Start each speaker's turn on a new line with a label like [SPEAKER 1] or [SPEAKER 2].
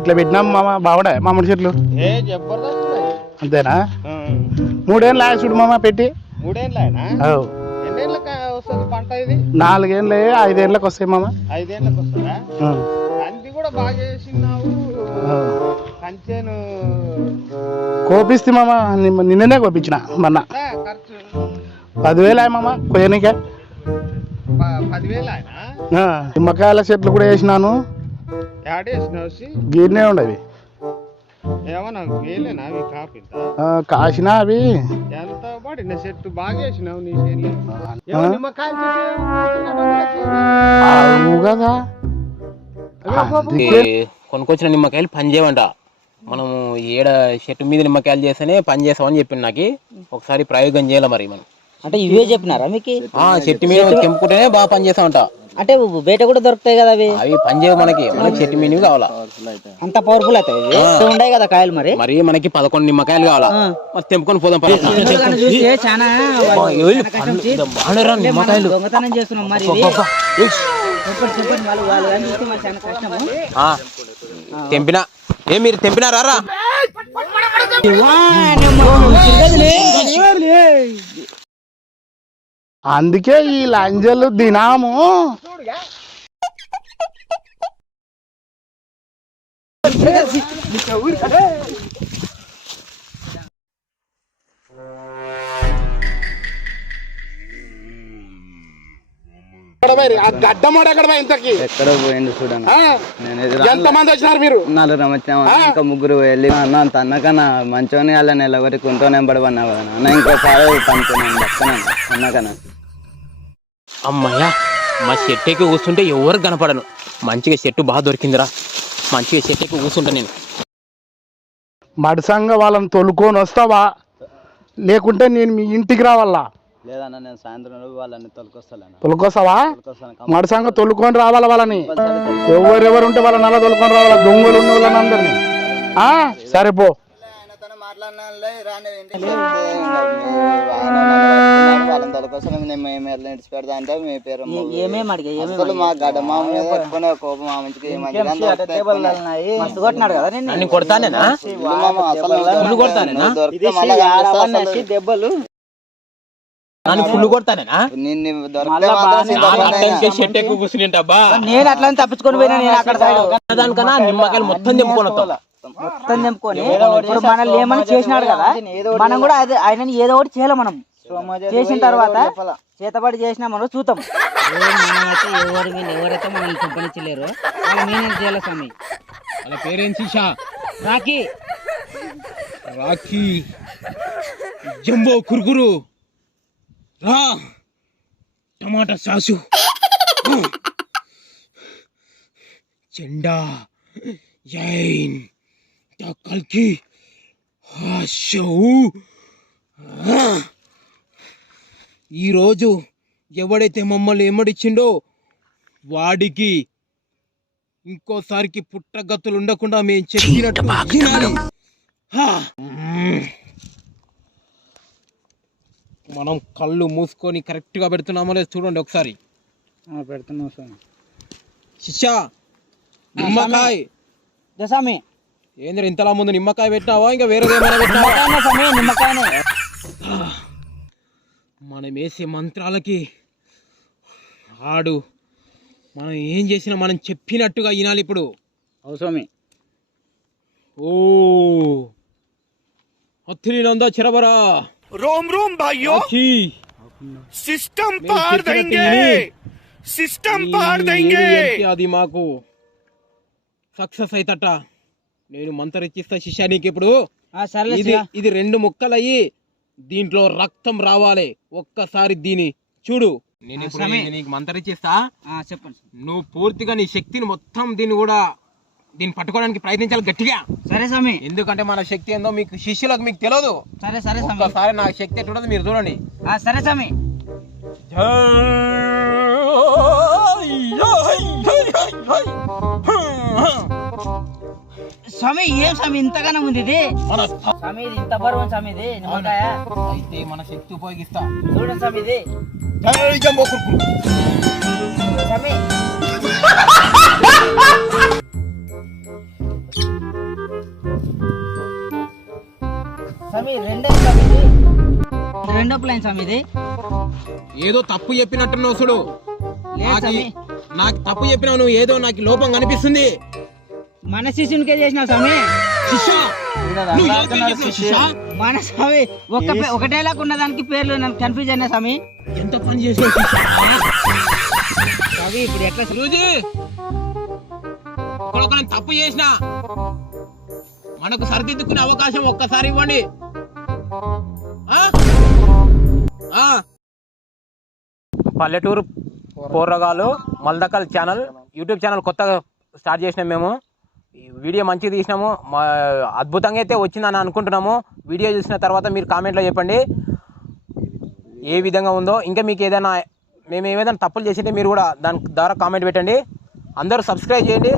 [SPEAKER 1] ఇట్లా పెట్టినాం మామ బాగుండే మామిడి చెట్లు అంతేనా 3 ఏళ్ళు లాగా చూడు మామ పెట్టి
[SPEAKER 2] 3 ఏళ్ళ వస్తుంది పంట ఇది
[SPEAKER 1] 4 ఏళ్ళు 5 ఏళ్ళకి వస్తాయి మామ
[SPEAKER 2] 5 ఏళ్ళకి వస్తుందా కంది కూడా బాగా చేసినావు కంచెను
[SPEAKER 1] కోపిస్తే మామ నిన్ననే కోపించిన మొన్న
[SPEAKER 2] ఖర్చు
[SPEAKER 1] 10,000 మామ కొయ్యనికే
[SPEAKER 2] 10,000
[SPEAKER 1] నిమ్మకాయల చెట్లు కూడా వేసినాను గిన్నె ఉండవి
[SPEAKER 2] ఏమన్నా వేలేనా అవి కాపింత
[SPEAKER 1] కాసిన అవి
[SPEAKER 2] ఎంత పడిన చెట్టు బాగా వేసినావు నీ నిమ్మకాయలు
[SPEAKER 1] కదా
[SPEAKER 3] కొనుక్కొచ్చిన నిమ్మకాయలు పని చేయమంట మనము ఏడ చెట్టు మీద నిమ్మకాయలు చేస్తేనే పని చేస్తామని చెప్పింది నాకు ఒకసారి ప్రయోగం చేయాలి మరి మనం
[SPEAKER 4] అంటే ఇవే చెప్పినారా మీకు
[SPEAKER 3] చెట్టు మీద తెంపుకుంటేనే బాగా పని చేస్తా ఉంటా
[SPEAKER 4] అంటే బయట కూడా దొరుకుతాయి కదా అవి
[SPEAKER 3] అవి పని చేయవు మనకి చెట్టు మీదవి కావాలా
[SPEAKER 4] అంత పవర్ఫుల్ అవుతాయి ఉన్నాయి కదా కాయలు మరి
[SPEAKER 3] మనకి 11 నిమ్మకాయలు కావాలా మరి తెంపుకొని పోదాం
[SPEAKER 4] దొంగతనం చేస్తున్నాం మరి చెప్పండి
[SPEAKER 3] తెంపినా మీరు తెంపినారా
[SPEAKER 1] అందుకే ఈ లంజలు దినాము గడ్డమోడ ఎక్కడ ఇంతకి
[SPEAKER 2] ఎక్కడ పోయింది చూడండి
[SPEAKER 1] ఎంతమంది వచ్చినారు మీరు
[SPEAKER 2] 4 వచ్చాము ఇంకా 3 వెళ్ళి అన్న అంత అన్నకన్నా మంచోని వాళ్ళ నెల వరకు ఉంటూనే పడవన్నా కదా అన్న ఇంకోసారి అన్నకన్నా
[SPEAKER 3] అమ్మయ్యా మా చెట్టుకి కూర్చుంటే ఎవరు కనపడను మంచిగా చెట్టు బాగా దొరికిందిరా మంచిగా చెట్టుకి కూర్చుంటా నేను
[SPEAKER 1] మడిసంగా వాళ్ళని తొలుకొని వస్తావా లేకుంటే నేను మీ ఇంటికి రావాలా
[SPEAKER 2] లేదన్నా నేను సాయంత్రం వాళ్ళని
[SPEAKER 1] తొలుకొస్తావా మడిసంగా తొలుకొని రావాలా వాళ్ళని ఎవరెవరు ఉంటే వాళ్ళని అలా తొలుకొని రావాలా దొంగలు ఉన్న వాళ్ళని అందరినీ సరేపో
[SPEAKER 2] వాళ్ళని తొలకొస్తాను పెడతా అంటే మీ పేరు మా గడ్డ మామ మీద పెట్టుకునే కోపం మా మంచికి
[SPEAKER 4] దెబ్బలు నేను అట్లా తప్పించుకొని పోయినా నేను అక్కడ
[SPEAKER 3] దానికన్నా నిమ్మకాయలు మొత్తం
[SPEAKER 4] తెంపుకొని ఇప్పుడు మనల్ని ఏమని చేసినాడు కదా మనం కూడా అదే ఆయన ఏదో ఒకటి చేయాలి మనం చేసిన తర్వాత చేతబడి చేసినా మనం చూద్దాం ఎవరైతే మనల్ని చంపనిచ్చలేరు వాళ్ళ మేనేజ్ చేయాలి స్వామి
[SPEAKER 3] వాళ్ళ పేరేం శిషా
[SPEAKER 4] రాఖీ
[SPEAKER 3] జంబో కురుకురు టమాటా సాసు చెండా యైన్ కల్కి ఈరోజు ఎవడైతే మమ్మల్ని ఎమ్మడిచ్చిండో వాడికి ఇంకోసారికి పుట్టగత్తులు ఉండకుండా మేము చెప్పినట్టు వినాలి. మనం కళ్ళు మూసుకొని కరెక్ట్గా పెడుతున్నామో లేదు చూడండి ఒకసారి.
[SPEAKER 2] పెడుతున్నాం సార్.
[SPEAKER 3] శిష్యా నిమ్మకాయ
[SPEAKER 4] దశామి
[SPEAKER 3] ఏంద్ర ఇంతలా ముందు నిమ్మకాయ పెట్టినావా ఇంకా వేరేది ఏమైనా పెట్టినావా?
[SPEAKER 4] నిమ్మకాయనే.
[SPEAKER 3] మనం వేసే మంత్రాలకి ఆడు మనం ఏం చేసినా మనం చెప్పినట్టుగా వినాలి ఇప్పుడు.
[SPEAKER 2] అవసరమే.
[SPEAKER 3] ఓ హత్తిని నందా చెరబరా
[SPEAKER 5] रोम रोम भाइयों सिस्टम पार देंगे
[SPEAKER 3] అది మాకు సక్సెస్ అయితట. నేను మంత్రం ఇచ్చిస్తా శిష్యా నీకు ఇప్పుడు. ఇది 2 ముక్కలయ్యి దీంట్లో రక్తం రావాలి. ఒక్కసారి దీని చూడు. నేను ఇప్పుడు నీకు మంత్రం ఇచ్చిస్తా.
[SPEAKER 4] చెప్పండి.
[SPEAKER 3] నువ్వు పూర్తిగా నీ శక్తిని మొత్తం దీన్ని పట్టుకోవడానికి ప్రయత్నించాలి గట్టిగా.
[SPEAKER 4] సరే స్వామి.
[SPEAKER 3] ఎందుకంటే మన శక్తి ఏందో మీకు శిష్యులకు మీకు తెలియదు.
[SPEAKER 4] సరే సరే
[SPEAKER 3] ఒక్కసారి నా శక్తి ఎట్లుండదు మీరు చూడండి.
[SPEAKER 4] సరే స్వామి. స్వామి ఏం స్వామి ఇంతగానే ఉంది ఇది? స్వామి ఇది ఇంత బరువు స్వామి ఇది నిమ్మకాయ.
[SPEAKER 3] అయితే మన శక్తి ఉపయోగిస్తా
[SPEAKER 4] చూడండి స్వామి ఇది. స్వామి రెండో ప్లాన్ స్వామి ఇది.
[SPEAKER 3] ఏదో తప్పు చెప్పినట్టున్నావు చూడు.
[SPEAKER 4] లేదు స్వామి,
[SPEAKER 3] నాకు తప్పు చెప్పినావు నువ్వు, ఏదో నాకు లోపం కనిపిస్తుంది.
[SPEAKER 4] మన శిష్యునికే చేసినావు స్వామి.
[SPEAKER 3] శిష్య నువ్వు ఎవరితో చెప్పినావు శిష్య?
[SPEAKER 4] మన స్వామి ఒకటేలాగా ఉన్న దానికి పేర్లు నన్ను కన్ఫ్యూజ్ అయినా స్వామి.
[SPEAKER 3] ఎంత పని చేసావు శిష్య?
[SPEAKER 4] స్వామి ఇప్పుడు ఎట్లా
[SPEAKER 3] గురూజీ, ఇక్కడ నేను తప్పు చేసిన, మనకు సరిదిద్దుకునే అవకాశం ఒక్కసారి ఇవ్వండి. పల్లెటూరు పోర్రగాలు మల్దకల్ ఛానల్ యూట్యూబ్ ఛానల్ కొత్తగా స్టార్ట్ చేసినాం మేము. ఈ వీడియో మంచిగా తీసినాము, అద్భుతంగా అయితే వచ్చిందని అనుకుంటున్నాము. వీడియో చూసిన తర్వాత మీరు కామెంట్లో చెప్పండి ఏ విధంగా ఉందో. ఇంకా మీకు ఏదైనా మేము ఏదైనా తప్పులు చేసింటే మీరు కూడా దాని ద్వారా కామెంట్ పెట్టండి. అందరూ సబ్స్క్రైబ్ చేయండి,